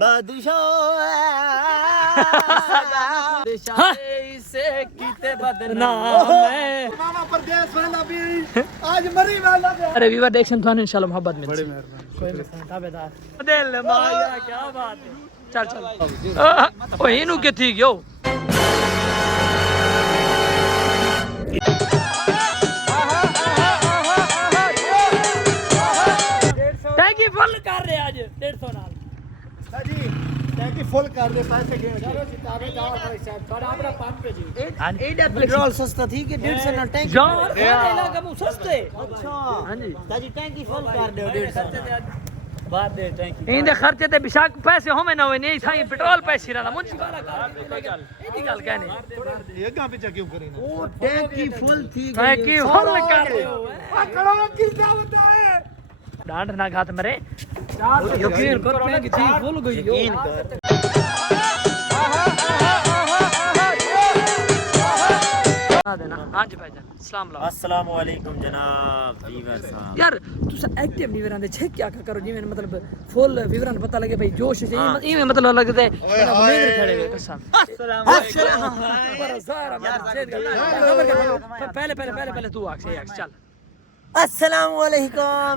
बादशाह से किते बदनाम है मामा परदेस वाला भी आज मरी वाला। अरे वीवर देखन थाने इंशाल्लाह मोहब्बत में बड़े मेहरबान कोई ताबेदार दिल माया क्या बात है। चल चल ओ इनु के थी गयो टैंकी फुल कर रहे आज 150 नाल जी टैंकी फुल कर दे पैसे के चलो जितावे जाओ भाई साहब थोड़ा अपना पंप पे जी एडा पेट्रोल सस्ता थी कि 150 ना टैंकी जाओ इलाका में सस्ते। अच्छा हां जी ताजी टैंकी फुल कर दो 150 बाद दे टैंकी इंदे खर्चे ते बिशाक पैसे होवे ना होवे नहीं साई पेट्रोल पैसे रहना मुंशी वाला कर एडी गल कहने ये गा पे क्यों करेना ओ टैंकी फुल थी टैंकी फुल कर दो पकड़ो कितना बताए डांड ना घात मरे यकीन कर टैंकी थी फुल गई यकीन कर देना। हां जी भाईजान अस्सलाम वालेकुम जनाब वीवर साहब यार तुस एक्टिव वीवर आंदे छे क्या करो जी मैंने मतलब फुल विवरण पता लगे भाई जोश से ये मतलब लगदे मेरे खड़े हुए कसम अस्सलाम पहले तू आके चल अस्सलाम वालेकुम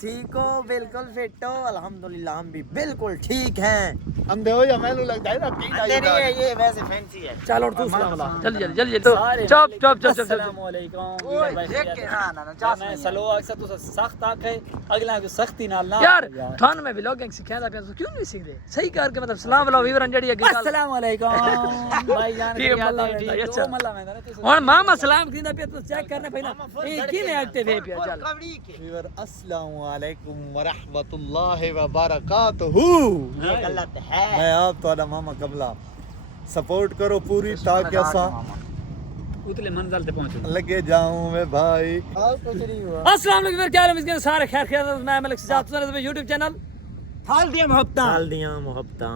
ठीक हो बिल्कुल फिट हो अल्हम्दुलिल्लाह हम भी बिल्कुल ठीक हैं। अंधे हो या मैनू लगता है ना नहीं ये वैसे फैंसी है। चलो तू सलाम जल्दी जल्दी जल्दी तो चुप चुप चुप अस्सलाम वालेकुम देख के हां ना मैं सलो अक्सर तू सख्त आखे अगला को सख्ती नाल ना यार थान में व्लॉगिंग सिखादा पे क्यों नहीं सीखदे सही करके मतलब सलाम वाला विवरण जड़ी है अस्सलाम वालेकुम भाई जान के अल्लाह अच्छा और मामा सलाम दींदा पे तो चेक करने पहला ये किने एक्टिव है पे चल विवर अस्सलाम वालेकुम व रहमतुल्लाहि व बरकातहू ये गलत है मैं आप तोड़ा मामा कबला सपोर्ट करो पूरी ताकि असा उतले मंजिल पे पहुंचो लगे जाऊं मैं भाई कुछ नहीं हुआ। अस्सलाम वालेकुम क्या हाल है मिस्किन सारे खैर खैर मैं मलिक सजाद सुन रहे YouTube चैनल थाल दिया मोहब्बतां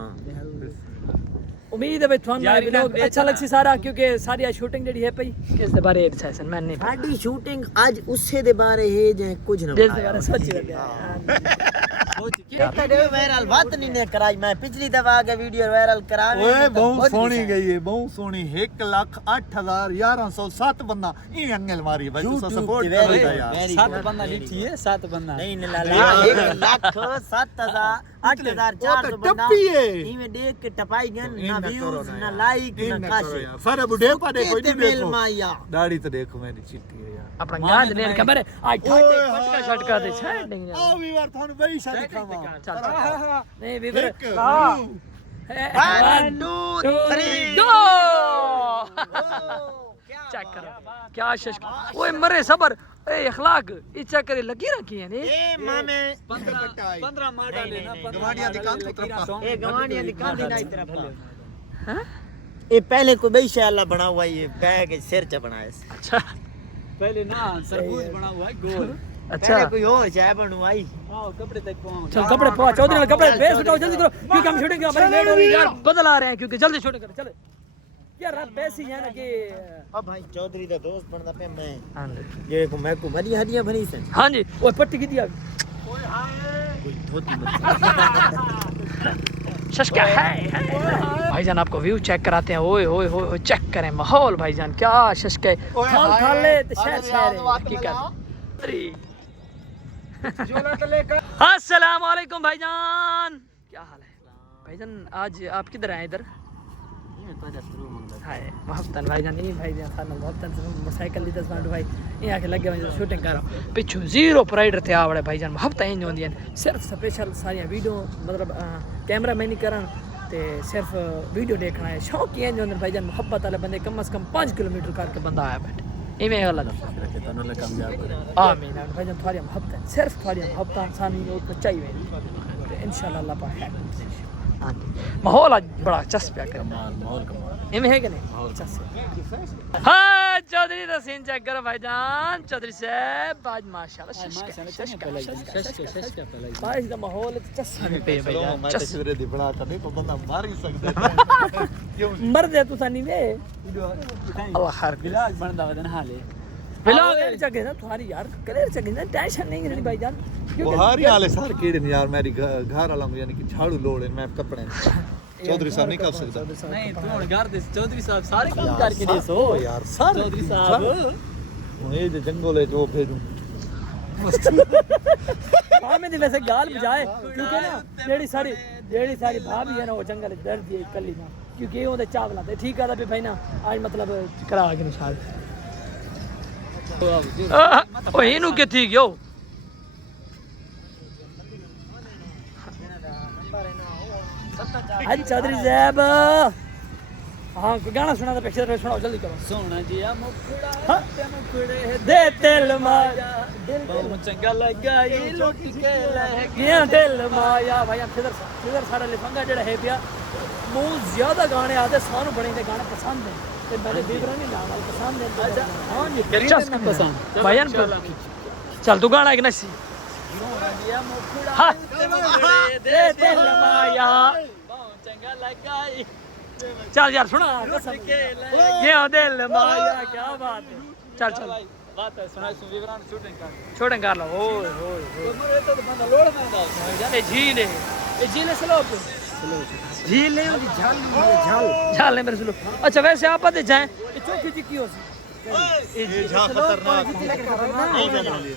उम्मीद है भाई थान व्लॉग अच्छा लग सी सारा क्योंकि सारी शूटिंग जेडी है पई किस दे बारे सेशन मैं नहीं साडी शूटिंग आज उससे दे बारे है जे कुछ ना दे बारे सोच लगे सोच वायरल बात नहीं ने कराई मैं पिछली दफा आगे वीडियो वायरल करावे ओए बहुत सोनी गई है बहुत सोनी 1,08,1107 बंदा ई एंगल मारी भाई तू सपोर्ट कर यार 7 बंदा लिखी है 7 बंदा नहीं लाला 1,07,000 बंदा ई में देख के टपाई गन ना व्यूज ना लाइक ना काश सारे बुढ़े पा देखो नहीं देखो दाढ़ी तो देखो मेरी चिट्टी है यार अपना याद ले के मेरे आज फटका झटका दे छे नहीं ओ वीवर थान वही शादी खावा चल नहीं वीवर 1 2 3 गो चेक करो क्या शश ओए मरे सबर ए अखलाक ई चेक करे लगी रखी है ने ए मामे 15 मार डाले ना गवाड़ियां दुकान तो तरफ ए गवाड़ियां दुकान दी ना तरफ हां ये पहले को बेशाला बना हुआ ये बैग सिर च बनाया। अच्छा पहले ना सरबूज बना हुआ है गोल अच्छा पहले कोई और चाय बनवाई हां कपड़े तक पहुंच चल कपड़े पहुंच चौधरी वाले कपड़े बेस उठाओ जल्दी करो क्योंकि हम शूटिंग हमारी लेट हो रही है यार बदल आ रहे हैं क्योंकि जल्दी शूटिंग कर चल यार रात पैसे है ना कि अब भाई चौधरी दा दोस्त बनदा पे मैं हां ये को मैं को मरी हड्डियां भरी से हां जी ओए पट्टी की दिया ओए हाय कोई धोती मत शशका है भाईजान आपको व्यू चेक कराते हैं ओए ओए ओए चेक करें माहौल भाईजान क्या शशका थाल थाले ते शहर शहर हकीकत अस्सलाम वालेकुम भाईजान क्या हाल है भाईजान आज आप किधर आए इधर हाय मोहब्बतन भाईजान ये भाईजान खाना मोहब्बतन मोटरसाइकिल दी 10 मिनट भाई ये आके लग गया मैं शूटिंग कर रहा हूं पिछु जीरो प्राइडर थे आवड़े भाईजान मोहब्बत इंज होंदी है सिर्फ स्पेशल सारी वीडियो मतलब कैमरा मैन नहीं करन ते सिर्फ वीडियो देखना है शौक ही इंज होंदे भाईजान मोहब्बत वाले बंदे कम से कम 5 किलोमीटर करके बंदा आया बैठे इवें गल तन्ने कामयाब आमीन भाईजान थारी मोहब्बत सिर्फ थारी मोहब्बत इंसानी को चाहिए इंशाल्लाह अल्लाह पाक माहौल आज बड़ा चस्पा कर माहौल का इमे है कि नहीं चस हां चौधरी दा सीन चेक करो भाईजान चौधरी साहब आज माशाल्लाह शशका भाई दा माहौल चस्पा पे भाईजान चस सूर्य दी बड़ा तो देखो बंदा मार ही सकदा क्यों मर दे तू सानी वे अल्लाह खैर बिलाज बनदा वदन हाले व्लॉग एड चगे ना तुम्हारी यार क्लियर चगे ना टेंशन नहीं लेनी भाईजान वो हारी वाले सार कीड़े ने यार मेरी घर वाला यानी कि झाड़ू लोड़े मैं कपड़े चौधरी साहब नहीं कर सकता नहीं तू हुन घर दे चौधरी साहब सारे काम करके दे सो यार सारे चौधरी साहब ये जो जंगल है जो भेजूं हां में वैसे गाल बजाए क्योंकि ना जेड़ी सारी भाभी है ना वो जंगल दर्द दी कल्ली ना क्योंकि ओदे चावला ते ठीक है भाई ना आज मतलब करा के निशान ओ इनु के थी गयो आज चौधरी साहब हाँ गाना सुना था पिक्चर सुनाओ जल्दी करो सोना जिया मुखड़ा ते मुखड़े दे दिल माया दिल बहुत चंगा लगा ये लोग के लह गया दिल माया भाई हम किधर सारा लिफांगा जेड़ा है पिया बहुत ज्यादा गाने आते सानू बने ते गाने पसंद है ते मेरे विवरण नहीं लाना पसंद है अच्छा हां ये दिलचस्प पसंद भाई चल तू गाना एक नसी सोना जिया मुखड़ा ते मुखड़े दे दिल माया बहुत चंगा लगा चल यार सुना कसम ये दिल माया क्या बात है चल बात है सुना विवरण शूटिंग कर लो ओए तो बंदा लोड़ मांगदा जाने झील है ये झील है स्लो झील है झाल है मेरे स्लो अच्छा वैसे आप पता जाए ये चौकी जी की हो ये झा खतरनाक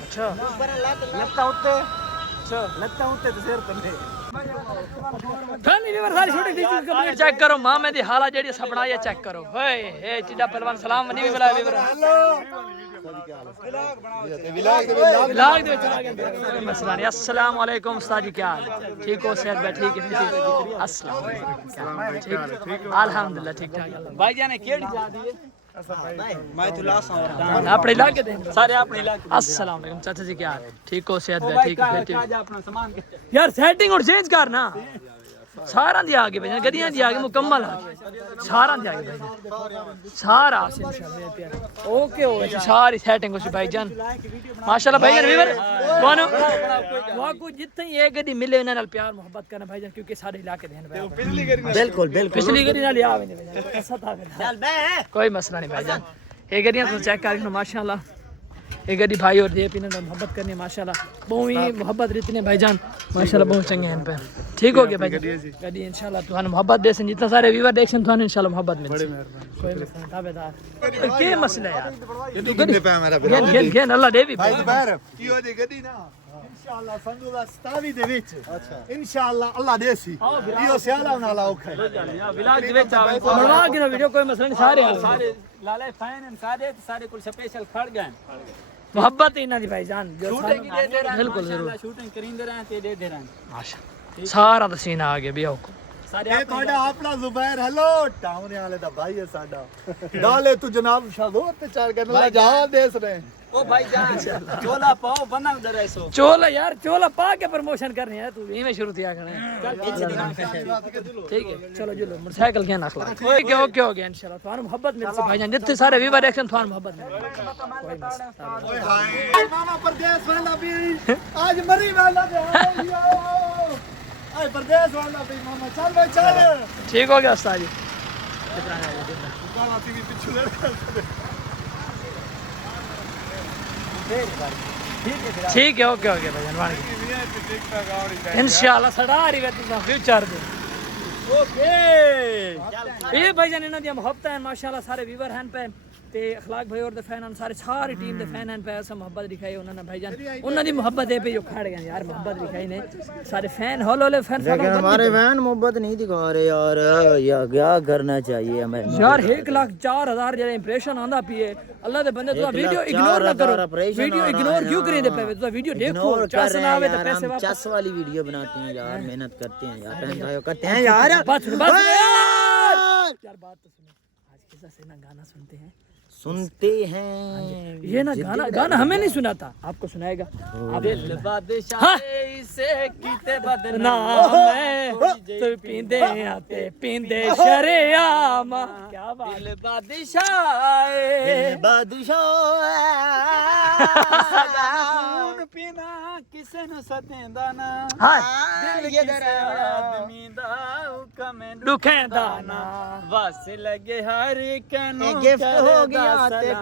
अच्छा लगता उठते तो सिर तले चेक करो मां में दी हाला जेडी सपना ये चेक करो ओए ए चिड़ा पहलवान सलाम नहीं मिला विवर व्लॉग दे चला गया मसला नहीं अस्सलाम वालेकुम उस्ताद जी क्या हाल ठीक हो सेहत बे ठीक है अस्सलाम वालेकुम ठीक अल्हम्दुलिल्लाह ठीक ठाक भाई जान केड़ी जा दी है मैं तो लास अपने इलाके दे सारे अपने इलाके अस्सलाम वालेकुम चाचा जी क्या हाल ठीक हो सेहत बे ठीक है अपना सामान यार सेटिंग और चेंज करना सारा दी आगे भेजना गदियां दी आगे मुकम्मल आगे सारा दी आगे भेजना सारा इंशाल्लाह ओके हो सारी सेटिंग उस भाईजान माशाल्लाह भाईजान वीवर कौन वाको जितनी ये गदी मिले इना नाल प्यार मोहब्बत करना भाईजान क्योंकि सारे इलाके देन बिल्कुल पिछली गदी नाल आ वेंदे भाईजान चल बे कोई मसला नहीं भाईजान ये गदियां तो चेक कर माशाल्लाह ये गड्डी भाई और दे पीने मोहब्बत करनी माशाल्लाह बहुत ही मोहब्बत रहती है भाईजान माशाल्लाह बहुत चंगे हैं पे ठीक हो गया भाई गड्डी इंशाल्लाह तुहान मोहब्बत दे से जितना सारे व्यूअर देख तुहान इंशाल्लाह मोहब्बत मिल कोई मसला ताबेदार के मसला यार ये तू गड्डी पे मेरा गेन अल्लाह दे भी भाई बाहर की हो दी गड्डी ना इंशाल्लाह संदूला 27 दे विच अच्छा इंशाल्लाह अल्लाह देसी यो सियाला नाला औखा विलाज दे विच आवे बनवा के वीडियो कोई मसला नहीं सारे लाले फैन सारे कुल स्पेशल खड़ गए मोहब्बत इना दी भाईजान जो बिल्कुल जरूर शूटिंग करिंदे रहे ते दे दे रहे माशाल्लाह सारा दा सीन आ गया बियाह को सारे ये तोड़ा अपना जुबैर हेलो टाउन वाले दा भाई है साडा डाले तू जनाब शादोर ते चढ़ के अल्लाह जहां देस रहे ओ भाईजान चोला पाओ बना उधर ऐसो चोला यार चोला पा के प्रमोशन करनी है तू इमे शुरू किया करना ठीक है चलो जुलो मोटरसाइकिल के नखला ठीक है ओके हो गया इंशाल्लाह थान मोहब्बत मिल से भाईजान जितने सारे व्यूअर एक्शन थान मोहब्बत मिल ओए हाय मामा परदेस वाला भी आज मरी वाला भी आए परदेस वाला भी मामा चल भाई चल ठीक हो गया उस्ताद जी गाना टीवी पिछू ठीक है ओके ओके भाईजान इंशाल्लाह सड़ा रही है तुम फ्यूचर दे ओके ये भाईजान इना दी मोहब्बत है माशाल्लाह सारे व्यूअर हैं पे ते अखलाक भाई और दे फैन हैं सारे सारी टीम दे फैन हैं पे ऐसा मोहब्बत दिखाई उन्होंने भाईजान उन्हां दी मोहब्बत है पे जो खड़ गए यार मोहब्बत दिखाई ने सारे फैन होले फैन लेकिन हमारे फैन मोहब्बत नहीं दिखा रहे यार या क्या करना चाहिए हमें यार 1,04,000 जेड़ा इंप्रेशन आंदा पिए अल्लाह दे बंदे तो वीडियो इग्नोर ना करो वीडियो इग्नोर क्यों करेंदे पे तो वीडियो देखो चस ना आवे तो पैसे वापस चस वाली वीडियो बनाते हैं यार मेहनत करते हैं यार टाइम भाई करते हैं यार बात सुन यार बात तो सुनो आज किसा से ना गाना सुनते हैं ये ना गाना हमें नहीं सुना था आपको सुनाएगा दिल बादशाह से कीते बदनाम तो पींदे आते पींदे शरेआम क्या बात दिल बादशाह पीना किसे नु सतेंदा ना दिल ये आदमी दा दुखा में दुखें दाना बस लगे हर कनो गिफ्ट हो गया ते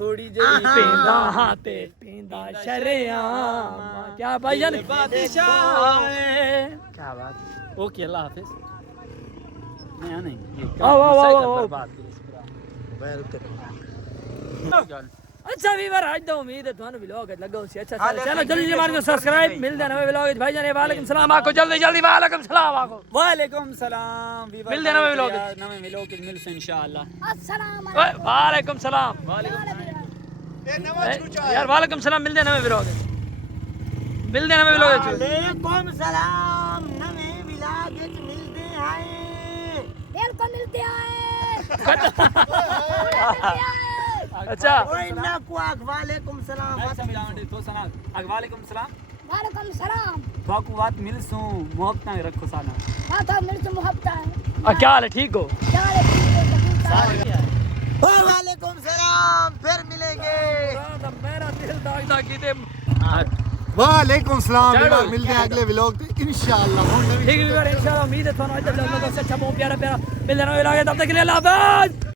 थोड़ी जही पेंदा हाँ ते पेंदा शरेआम क्या भाईजान बादशाह क्या बात ओके अल्लाह हाफिज नहीं नहीं आओ, आओ, आओ, आओ। बात अच्छा वीवर आज तो उम्मीद है ਤੁਹਾਨੂੰ व्लॉग लगा उसे अच्छा चलो जल्दी मार दो सब्सक्राइब मिलते हैं नए व्लॉग भाईजान वालेकुम सलाम आपको जल्दी जल्दी वालेकुम सलाम आपको वालेकुम सलाम मिलते हैं नए व्लॉग नवे व्लॉग मिलते इंशाल्लाह वालेकुम सलाम यार वालेकुम सलाम मिलते हैं नए व्लॉग मिलते हैं नए व्लॉग वालेकुम सलाम नवे व्लॉग मिलते हैं बिल्कुल मिलते हैं अच्छा ओए ना कुआक वालेकुम सलाम तो सना वालेकुम सलाम वालेकुम सलाम बाकू बात मिलसू मोहब्बत रखो साना माता मिर्च मोहब्बत है क्या हाल है ठीक हो क्या रे ओ वालेकुम सलाम फिर मिलेंगे मेरा दिल दाग दाग कीते वालेकुम सलाम यार मिलते हैं अगले व्लॉग पे इंशाल्लाह ठीक है इंशाल्लाह उम्मीद है ਤੁਹਾਨੂੰ ਅੱਜ ਦਾ अच्छा बहुत प्यारा प्यारा मिलने वाला है तब तक के लिए अल्लाह हाफिज।